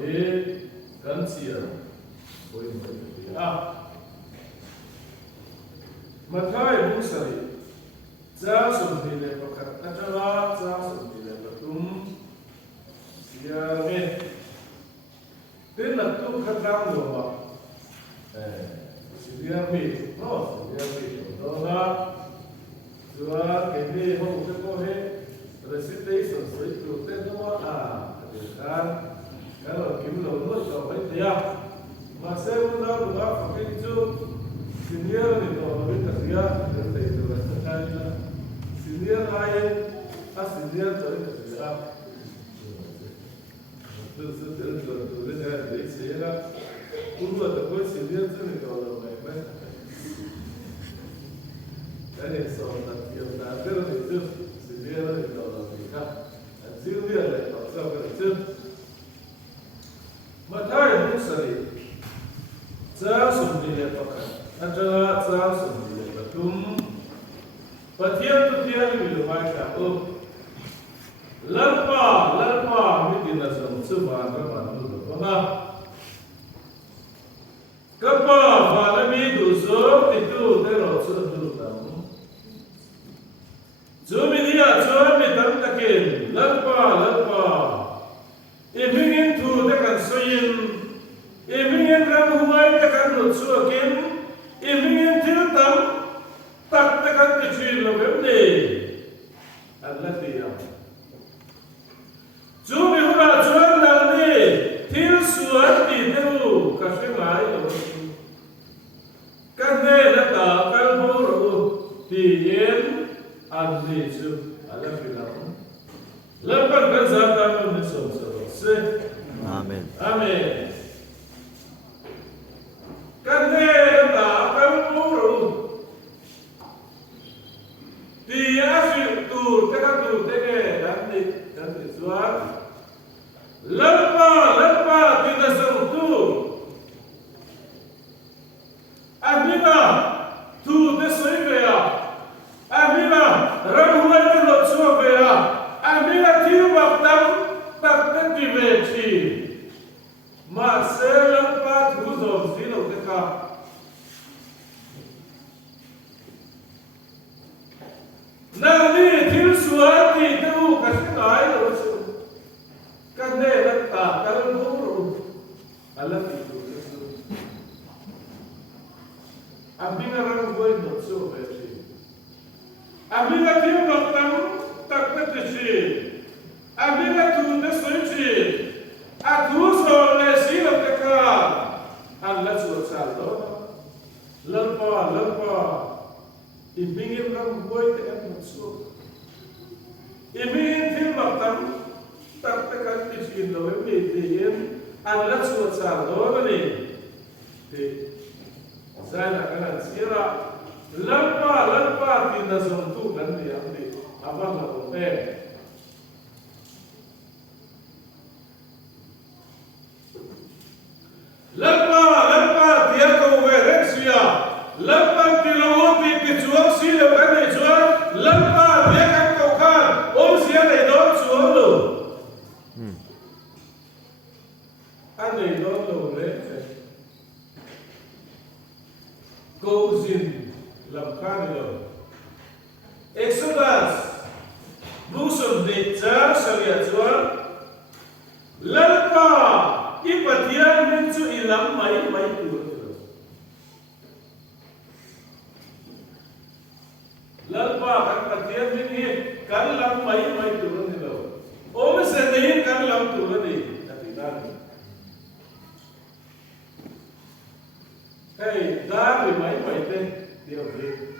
he kan chia oi mai a mathai musari cha sum ni le pakhat atawa cha sum ni le patum sia me tin la tu khatram lo ma sia me no sia me do na tua ke ni ho ke ko he recitation soi tu te no a kan kalau kim lo no to bai ya ma se un da ba fa ke chu senior ni to ba ta sia ke te to la ta na senior ai a senior to ke sia tu su te to le da de sia un lo ta ko senior tu ni to lo mai mai Ini soal yang nanti itu sendiri di dalam kita, sendiri ada pasal itu. Matai musari, saya sendiri pakai, adalah saya sendiri betul. Patian tu tiang bilu macam lalpa mungkin nasam sebab mana dulu, mana? Kapa malam itu itu terus dulu tahu. Zumi tam takin lalpa ibingin tu tekan soyin ibingin ram huai tekan rutsuakin ibingin til tam tak tekan kecil lebih Allah tiap Zumi hura jual lagi til suat di tu kasih ngai kan dia letak kalburu tien Adli itu ada bilang, lepas kezatan menyusul se. Amin. Amin. Karena tak akan muru. Dia itu tekan nanti suat. Lepas tidak sentuh. Amina tu desain ya. Amina ramuan itu lucu ya. Amina tiu baktam tak terdimensi. Masih lempat huzur silo kita. Nanti tiu suati itu kasih naik lucu. Karena letak kalau buruk. Allah itu. Amina ramuan itu lucu ya. Amina tiu baktam tak terdimensi. Amina tu desainci. Aku soleh sila teka. Allah suasana. Lempa. Ibingin kamu buat tekan masuk. Ibingin tiu baktam tak tekan disini loh. Ibingin Allah suasana ni. Saya akan sira. Lempa tidak sentuh dan diambil. Apa lakukan? Lempa dia kau beresia. Lempa tilawati kecuali sila kan jual. Lempa dia kan kau kan. Siapa itu jual lo? Ada itu lo le. Kau zin lemkan lo. Exodus musuh dicap saya jual. Lempa ipatian mencu ilam mai turun. Lalpa kan patian ini kan lam mai turun itu. Sedih kan lam turun ini. Tapi tadi. Hey, dari mai teh dia beri.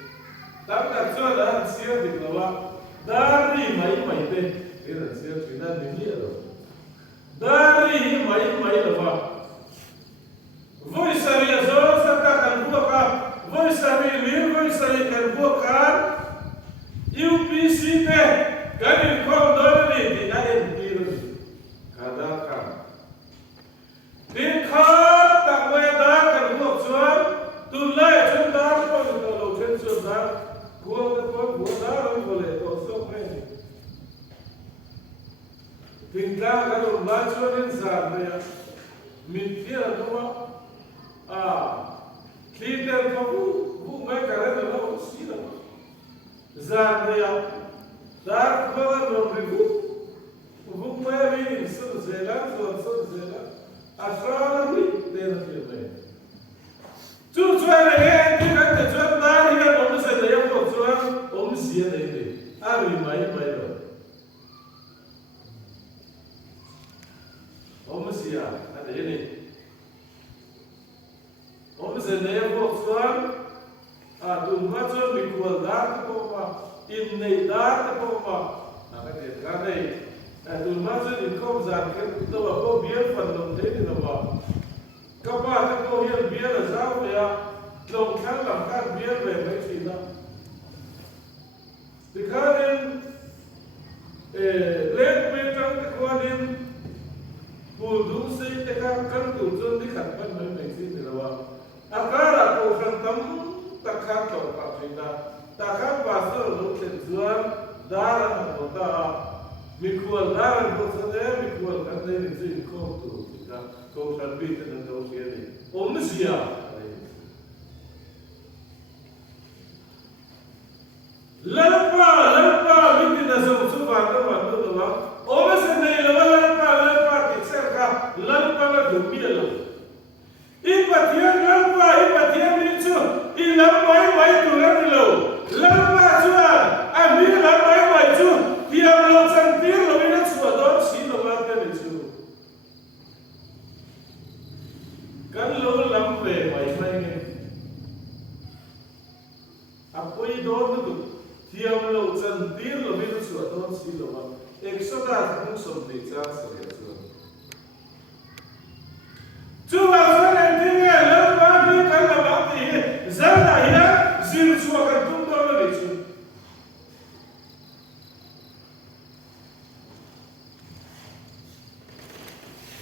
Tapi tak sudah siap di bawah. Dari mai teh dia siap sudah di dia. Dari mai lepas. Voi saria zor serta buka. Voi saria lir, voi saria buka. UPC teh kami kau doni di ayat biru. Kadakan. Dikhat tak boleh buka jual. Tulai cendar pun kalau cendar. Gua dah boleh tosok ni. Tinggal kalau belajar insan ya, mình kia là đúng không khi tiền không vụ mấy cái đó là không xí đâu ra đây à đã có rồi bị vụ mấy cái sự dễ lắm sao đi tiền kia này chú chơi này nghe thì cái chuyện đó thì ông sẽ lấy một chuyện ông xí này đi vì mấy rồi ông xí à đấy này ông sẽ lấy một chuyện tụi nó chơi bị quật đá cái bộ mà in này đá cái bộ mà cái này tụi nó chơi đi không dàn cái tôi bảo có biết phần đồng thế thì là bảo các bạn cái câu hiện biết là sao vậy đồng khác làm khác biết về mấy chuyện đó thì khác nên lên bên trong cái quan nên bùn đúng xây cái các căn tụi dân đi khẩn phân mấy chuyện thì là bảo cái là câu phần tấm ta khác trong các chuyện đó ta khác và sơ lục tiền dương đã là một ta mìnhควรได้เราแสดงมีควรกันในสิ่งข้อตัวที่เราเขาทำบิดนั้นเราเสียเลยผมเสียลับป้าวิธีนั้นสมสุภาพต้องมาดูตัวว่าผมเสียในลับป้าที่เสกลับป้าก็ดูมีอะไรอีปัจจัยลับป้าอีปัจจัยมีชูอีลับป้าไม่ตัวนั้นเลยลับป้าชัวมีลับป้าไม่ชูที่เราจันทีเราไม่ได้ชัวร์ต้องสิ่งเราไม่ได้ชัวร์กันเราลับเปไม่เงี้ยapoi doar tuที่เราจันทีเราไม่ได้ชัวร์ต้องสิ่งเราไม่เอกสารมุ่งสมดีจ้าเสียชัวร์ชัวร์สันติเนี่ยเราไม่ได้กันเราไม่ได้จะได้เนี่ยสิ่งชัวร์กันตุ้มตัวเราไม่ชัวร์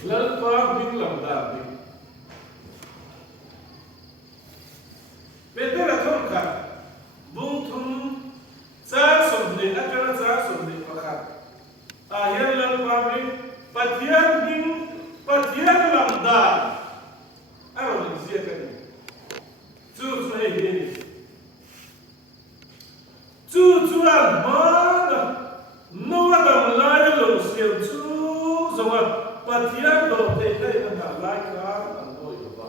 Lalpa bin lamdar bin. Betul atau enggak? Bungtum saya sumber, acara saya sumber pakat. Akhir lalpa bin, patian lamdar. Apa manusia kan? Cucu ini. Cucuan mana? Nuat damlai lo siap cucu sama. Patian do te na like an no yo ba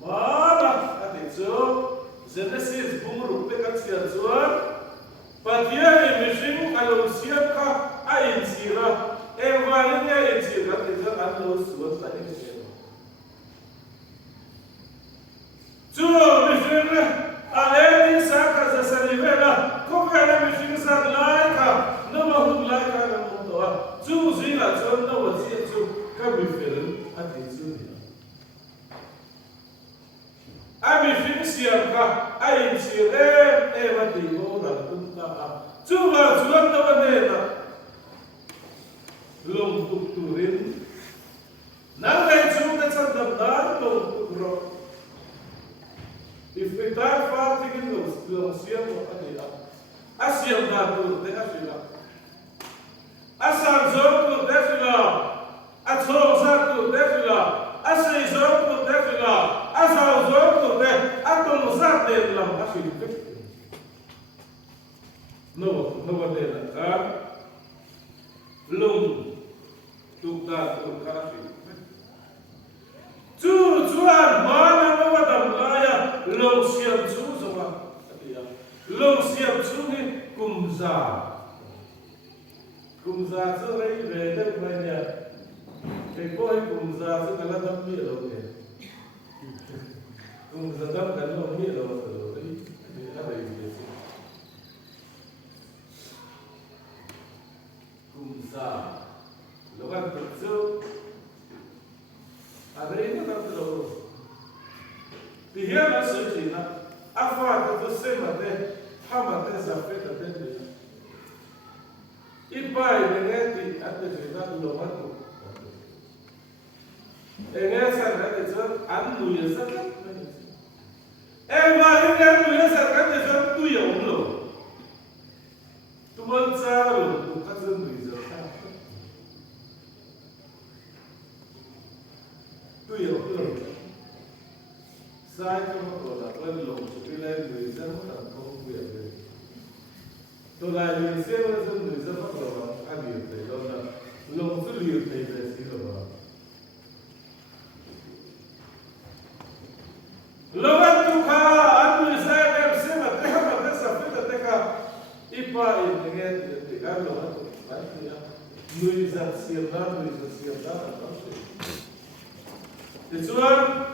mala ate zo Genesis bumru pe ka tia zo patian e mishin alusia ka a insira e valinya insira te za an no suwa ta ni se zo mishin a e sa ka za salivela ko ka mishin sa like no ma hu like na chú gì là cho nó và chia chú các vị phiền anh thì chú gì anh bị phiền xiềng cả anh xiềng em anh thì vô là chúng ta chú là chú anh đâu anh là lồng tục tù đến nắng đây chú cái chân đầm đá lồng tục rồi if we die far thì cái lồng xiềng của anh thì anh xiềng đá tù để anh xiềng Asal zorku defila, atol zarku defila, asal zorku defila, asal zorku de, atol zarte lam asil de. No de la car, lum, tukta asil. Cuan mana bawa damlaya, long siap cu sama, long siap cu ni kumza. Cùng gia sư ấy về đất bên nhà cái coi cùng gia sư cái là tâm nghĩa đâu nhỉ cùng gia tâm cái là nghĩa đâu rồi đấy thì là đầy gì cùng gia lúc ăn thực sự đấy nó tập đâu thì hiện là sự chỉ là áp phạt cái sự mà thế ham mà thế giải phép là thế gì Ipai dengan di atas kita lumayan tu. Dengan saya ada jual anu ya sangat. Balik anu ya sangat jual tu ya umlo. Tu macam tu kasan beriza. yêu thương sai cho nó còn là quen lồng cho cái lên người dân nó làm công việc rồi tôi lại người xem nó dân người dân bắt đầu ăn điểm thầy đó là lồng cứ liều thầy về xí rồi lồng ăn tu kha ăn người sai em xem mà thế mà thế sắp tới thế cả ipa in nghe thì cái lồng ăn tu bán thì người dân xiêm đó là không thể thì chuan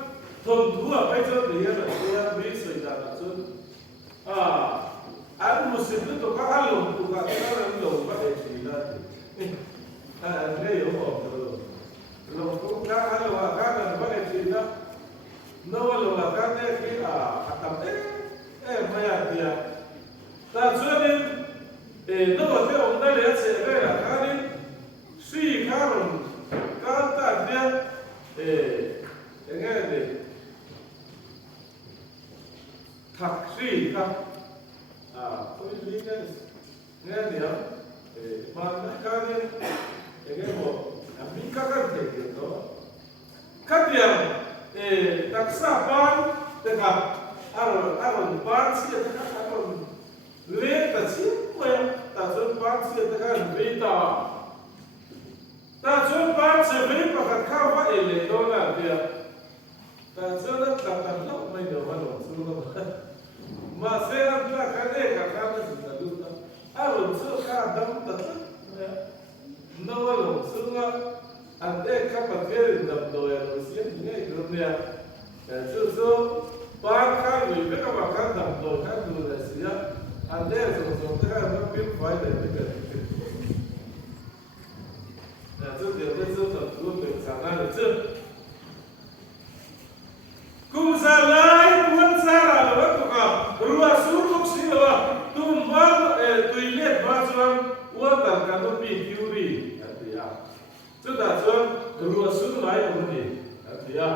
thông thua phải cho thì là chuan bị sợi đạn là chuan anh muốn xin được các anh lồng tụ các anh lồng bắt để chỉ là anh nghe hiểu không lồng cũng các anh lồng các anh bắt để chỉ là nó lồng các anh cái tầm mày thì ta chuan đi nó có thể ông đây là sẽ cái là cái đi suy khá rồi các ta nhé nghe đi thạc sĩ thạc tôi lý nghe đi mà cái này cái bộ mình các cái gì đó các điểm đặc sắc ban để gặp ăn ban xí để các ăn lễ ta xí quen ta chọn ban xí để các ăn lễ ta chọn ban xí lễ mà các khao vậy lễ đó là việc ta chọn nó tập lâu mấy điều mà lộn xung quanh mà sẽ làm ra cái này cả cái gì là đúng không? Lộn xung cái đâm tật nó lộn xung anh đây các bạn kia đâm đôi rồi xiên như này được nè cái số ba cái người biết các bạn khác đâm đôi khác người là gì á anh đây dùng cái nó biết phải để cái là trước điều cái số tập luôn mình sáng ra được chưa kum salai tuan sara lawa tuka ruwa suruk silawa tumbal tuilet bajuan uatan kanu pi kiuri artiya sudah tuan ruwa suruk lai bunyi artiya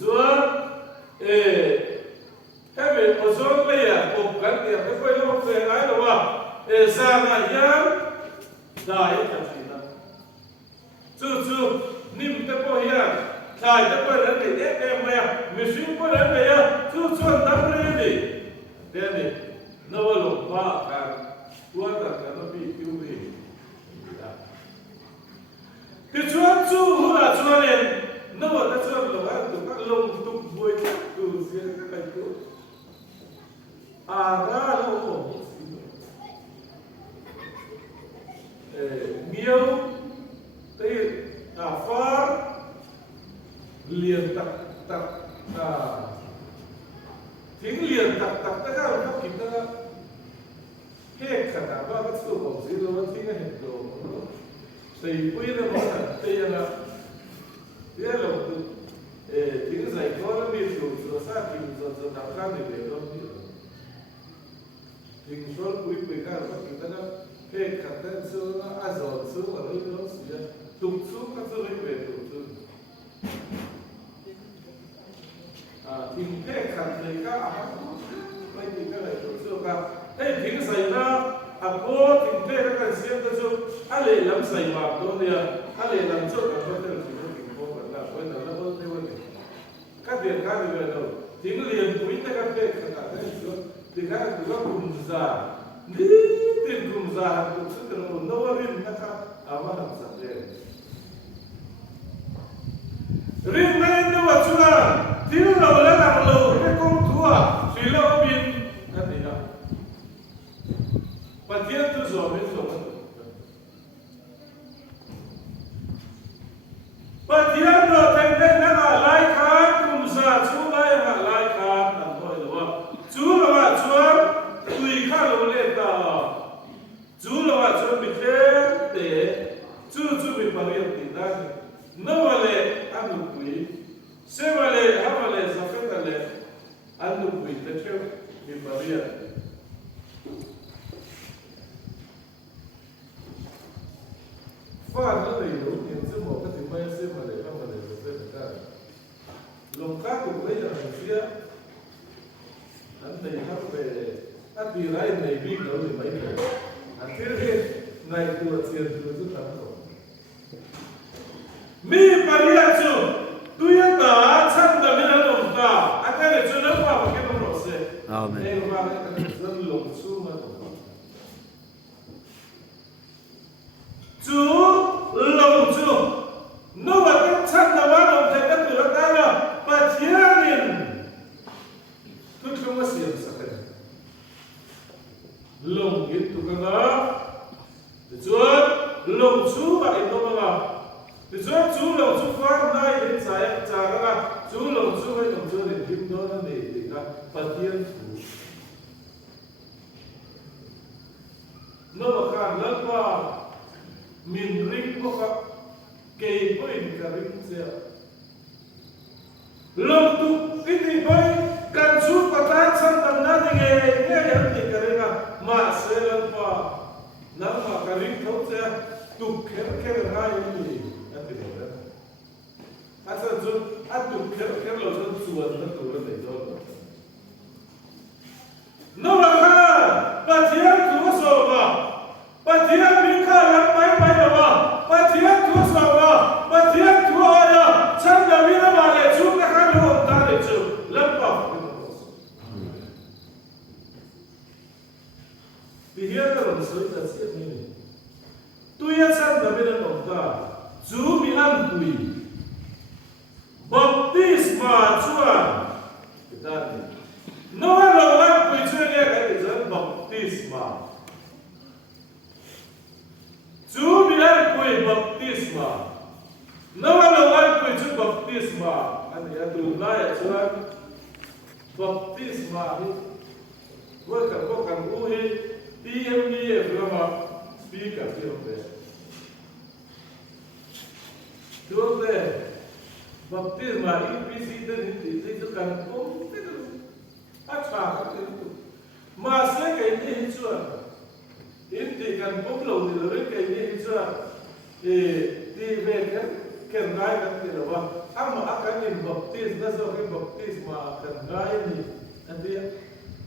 tuan hebe ozon leya opkan dia koi lo fe lai lawa sana yan dai katina chu nim te po hian thầy đã quay đến để ép em mẹ mình suy quay đến để chú chuan đâm lên đi thế này nó vào lồng ba càng qua cả nó bị tiêu đi cái chuan chú là chuan lên nó vào cái chuan lồng ăn từ các lồng tung vui từ dưới các cái chỗ ra nó không nhiều cái phá liền tập tiếng liền tập tất cả các kỹ năng hết cả ba cái số của gì đó tiếng hết rồi xây quỹ nó mà xây là thế là tiếng giải có nó bị rồi sao thì tập ra để đó tiếng số quỹ các kỹ năng hết cả cái số nó rồi số mà nó sẽ tung số các số về tung tìm cái khẩn này các mấy cái này cũng chưa cả đây tiếng say na cô tìm cái cái xem cái chỗ lệ làm say mà đó nè lệ làm chỗ cái chỗ này chỉ có tiếng cô vẫn là quên là nó vẫn thế vậy các việc đâu tiếng liền quý cái cái chỗ thì cái cùng già đi tìm cùng già cũng sẽ được nó vẫn nó khác mà làm sao vậy riêng này nó vào chỗ nào thiếu lâu là làm lâu cái công thua chỉ lâu biến cái gì đó và thiên tu rồi mới rồi và thiên nó thành nên nó là lai khát cùng sa chú lai mà lai khát là thôi đúng không chú là mà chú tùy khát lâu lên ta chú là mà chú bị thế để chú bị bảo hiểm thì ta nó mà lệ ăn được quý Sevale, havale, zafetale, anu kui tečev i Maria. Fa nó đầy đủ những sự một cái thứ mấy sevale, havale, zafetale. Lòng khác cũng lấy là hình xưa. Anh này hát về, anh đi lại này bị đâu thì mấy người. Anh thiết hết, ngày tuổi tiền tuổi rất lắm rồi. Mi Maria chú, tu yên ta. để cho nó vào cái nó rõ sẽ Amen. đây là cái dân lồng su mà chú lồng chú nó là cái chân là bao lồng thành cái từ đó ta là và chia liền tôi không có xiềng sắc cái lồng ít tụ cái đó để chú lồng chú và ít nó là để chú lồng chú phát nay đến trái trà ra chú lồng chú hay lồng chú để kiếm đó nó để cái và thiên thủ nó là cả lớp vào mình rinh có các cây với cả rinh xe lồng tu ít thì với cần chút và tan sang tầm na thì nghe nhận thì cái này là mà sẽ lên vào nắm mà cái rinh thấu xe tục khéo hai gì anh thì hiểu đấy anh sẽ chút anh tục khéo là chút chuồn nó tụ lên để cho nó là cả và thiên thủ số mà và thiên bị cả làm máy máy mà và thiên thủ số mà và thiên thủ ơi chẳng là vì nó mà để chúng ta khai được ta để chịu lâm vào vì hiện là một số thật sự như này tôi chẳng là vì nó ta chú bị ăn quỷ baptisma chuan kita ni no lo ăn quỷ chuan nghe cái gì đó baptisma chú bị ăn quỷ baptisma no lo ăn quỷ chuan baptisma anh ấy tu lại chuan baptisma hi với cả có cần u hi TME mà speaker thì ông đấy đúng đấy baptisma IPC tên thì tôi cần cũng biết được ác phá các thứ mà sẽ cái gì chưa ít thì cần cũng lâu thì là cái gì chưa thì về cái ngay cái gì đó mà cái gì baptism nó do cái baptisma cái ngay này anh biết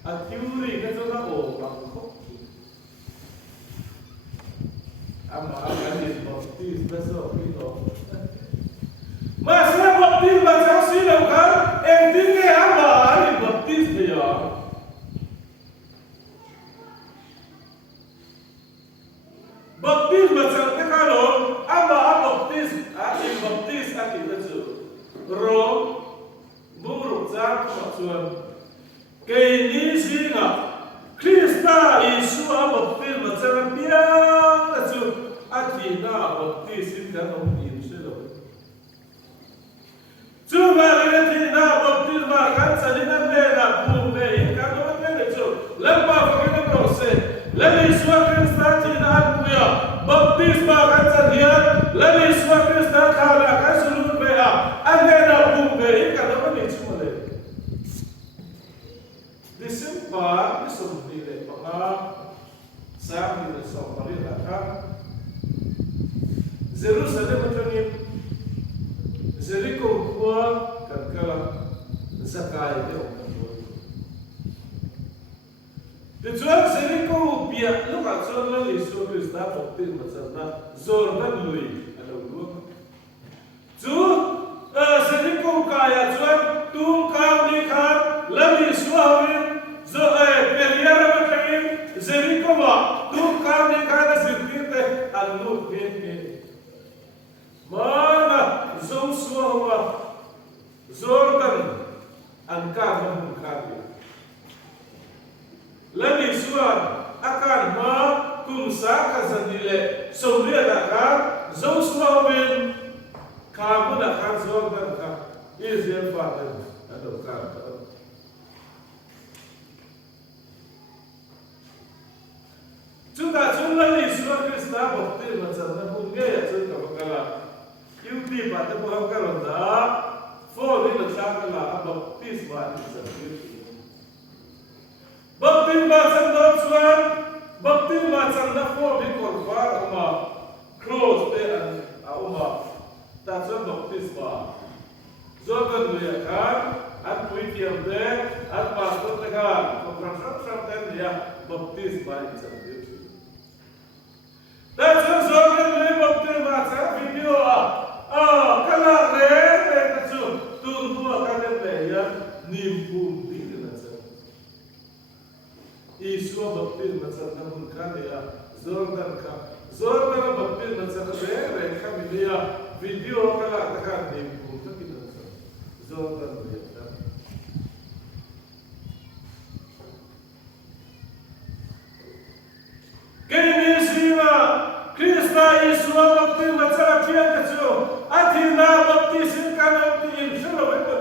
theory cái chỗ nó ổn bằng khúc mà cái gì baptism nó do cái đó mà sẽ baptism mà cháu suy đâu cả em tin cái anh baptism bây giờ baptism mà cháu cái cái đó anh baptism anh thì là chữ rồi bung rục ra mà chuan cái ní suy ngã Krista Isu baptism mà cháu biết là chữ anh thì na baptism cái ông nhìn suy đâu chú bà cái thì na baptism mà cái chân đi nè là buông về cái đó cái này chú lâm vào cái nó process lâm Isu Krista thì na anh puya baptism mà cái chân hiền lâm Isu Krista thà là cái sự luôn về anh này là buông về cái đó cái này chú mà đấy đi xem bà đi xem đi đấy bà sáng đi là xong bà đi là khác Jerusalem cho nên Jericho qua cần cả Zakai để ông cần thôi. Để cho Jericho bia lúc nào cho nó lấy số Christa phục tin mà chân na Jordan lui ở đâu luôn. Chú Jericho kaya cho tung cao đi khát lấy số hawin zo Peria mà thấy Jericho mà tung cao đi khát là gì thế anh lúc thế mana zong suawa Jordan angka mengkapi lagi suan akan ma kumsa kazanile somlia dakar zong suawin kamu dakar Jordan ka Israel father adokar chúng ta chúng lấy Chúa Christa bộc tin mà rằng nó không nghe chúng ta có là yêu đi và chúng ta có là đó phô đi là sao là baptism và sự baptism mà rằng đó xuân baptism mà rằng đó phô đi còn phá mà cross để anh mà ta xuân baptism mà do cần người khác anh quý tiệm đấy anh pastor thế cả còn rất tên là baptism và sự that's what Jordan live up to my video. Kala re, that's what. Tu mua cái này ya, niềm vui. san na mun kha ne ya Jordan bapti na sa re kami dia video kala taka ne ko ta kin sa Jordan ne ta Kini siwa Krista Yesu bapti na sa kian ta chu athina bapti sin kan bapti shalo be ko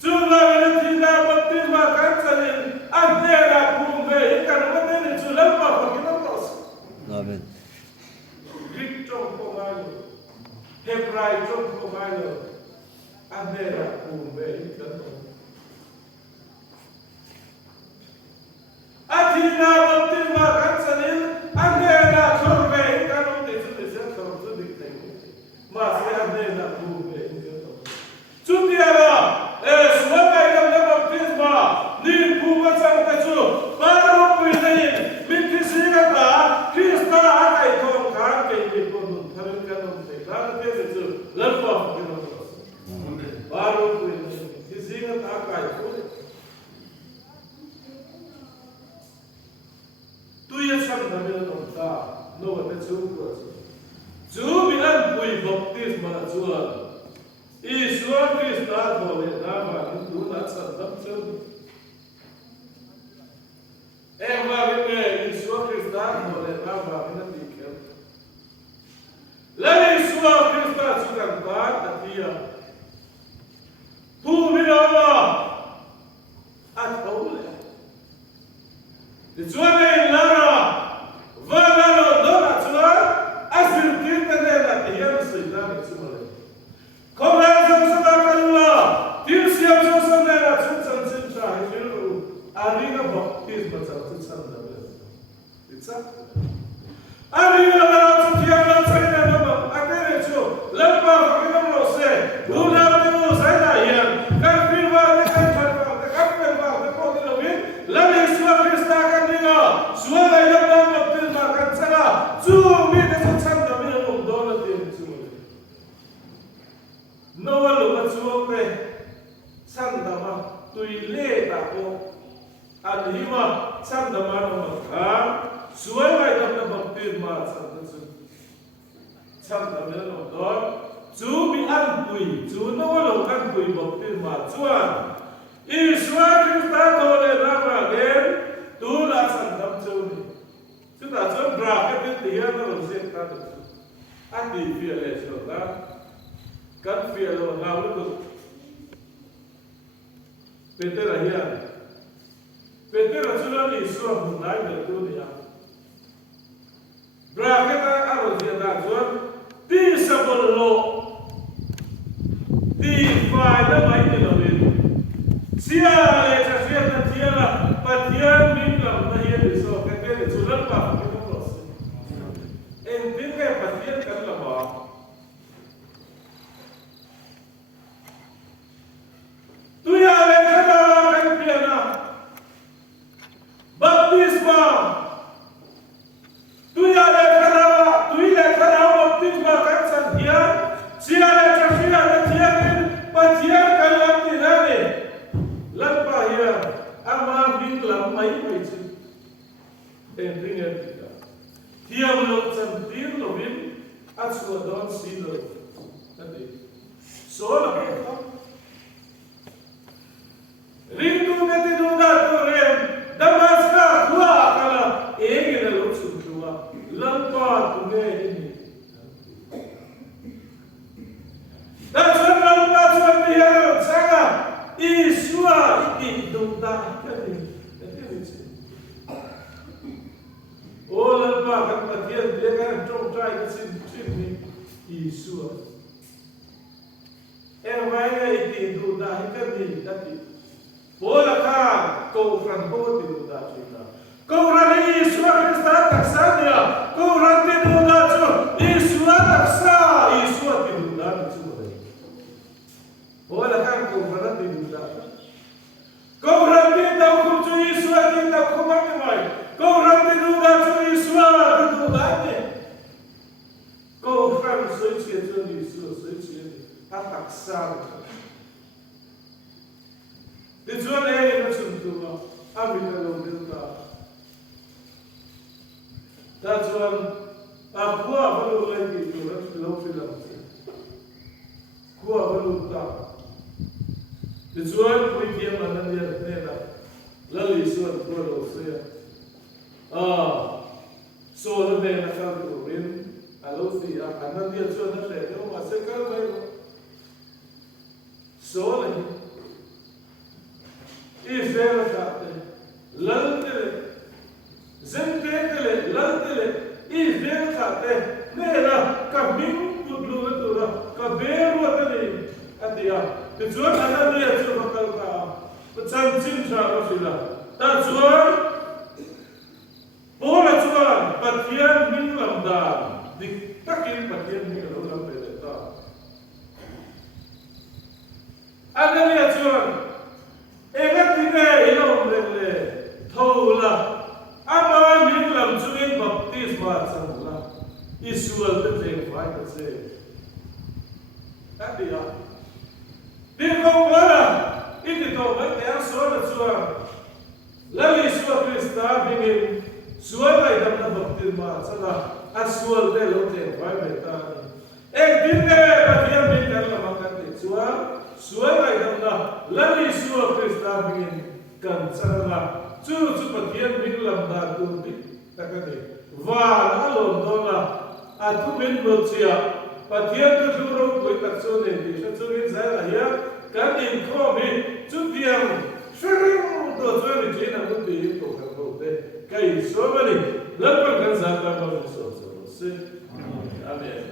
chula ne athina bapti ma kan chalin andera kumbe kan mate ni chula pa ko kin ros Amen. Greek trong Pomalo, Hebrew trong Pomalo, Andera kumbe ikano. Athina baptisma kansanin, Andera kumbe ikano tesu kamtu diktayo. Masi Andera kumbe ikano. Chutiara, swaka ikam baptisma, ni kumba sang tesu, baru kuinayin, mikisiga ta, Krista akai thong kha ke ni ko nun tharin kanom te ran te se lalpa ke no baru ko kisinga ta kai ko tu ye sam da me no ta no wa te chu ko chu bi an pui baptisma na chu Isua Krista thole na ma ni tu na san dam chu Ema vime Isua Krista thole na ma ni Lai Isua Krista sukan ba tatia. Tu bilawa at ole. Dijuane lara vagalo dora chua asir kirta ne la tiyan suidan chumale. Kobra josada kalwa tirsia josada la chutsan chimcha hiru arina baptisma chutsan da. Itsa Arina la chutia la chayna no akere chu lampa fakina no se una no saina yan kan firma de kan farma de kan firma de ko de win la Isua Krista kan dinga suara ya na baptisma kan sala chu mi de chutsan da mi no dona de chu no lo ma chu pe san da ma tuile ta ko alhima san da ma no ka suai mai dam na baptisma san da chu san da me no do chu bi an pui chu no lo kan pui baptisma chuan Isua Krista thole na ma gen tu la san dam chu ni chu ta chu bra ke ti dia no se ta chu an di fia le so da kan fia lo na lu Peter ahia Peter chu ni Isua hunai me tu ni ya Braketa arozia da zuan ti sabolo ti fai da mai ni lo ni sia le cha sia na tia la patian min la na ye de so ka ke de chulan pa ke no ros en tin ke patian kan la ba tu ya le kada kan piana baptisma Tu ya le kharawa baptisma kan san dia sia le chafia le tiakin patian kan lam tinane lan pa ya ama bin lam mai mai chi en ringa kita tiam lo san tin lo bin atsu don silo tadi so la pa rindu meti do da to rem damaska khua kala ege na lo su Lampa tunge ini. Dan lampa tuan dia sangat Isua ini dunda kali. Oh lampa kan patian dia kan trong trai ke sini Isua. Vai ini dunda kali tadi. Bola kan kau kan kau dunda kita. Kau rani Isua Krista taksanya, kau rani dunda tu Isua taksa, Isua dunda tu. Bola kan kau rani dunda. Kau rani tahu kucu Isua dunda kumami mai. Kau rani dunda tu Isua dunda ni. Kau kan suci tu Isua suci ni, taksa. Dijual ni macam tu lah, ambil kalau denda. ta chuan a khua valu lai ti tu ra lo fi lam se khua valu ta ti chuan pui thiam an nia ne na la li suan ko lo se so la ne na ka tu rin a lo si a an nia chuan na le no ma se ka mai so la i fera ka lal te zen te le lal te le i fera ka te ne na ka min ku lu na tu ra ka beru ta ni atia te chuan an nia chu ma kal ka pa chan chin cha ra fi la ta chuan bola chuan pathian min lam da dik takin pathian min lo lam pe ta an nia chuan egatine ilom le thola ama min lam chuin baptisma changla isual te tleng fai ta se tatia din ko wala ini to ba te so na chuan lali suwa krista bingin suwa lai dam na baptisma changa asual te lo tleng fai me ta ek din ne pathian min kan la makate chuan suwa lai dam na lali suwa krista bingin kan changa chu pathian min lam da tu bi takani wa na lo do la a tu min lo chia pathian tu chu ro ko tak so ne bi sa chu in sa ya kan in kho bi chu tiang shring do zo ni je na mu bi to ka ko te kai so ba ni la pa kan sa ta ba so se amen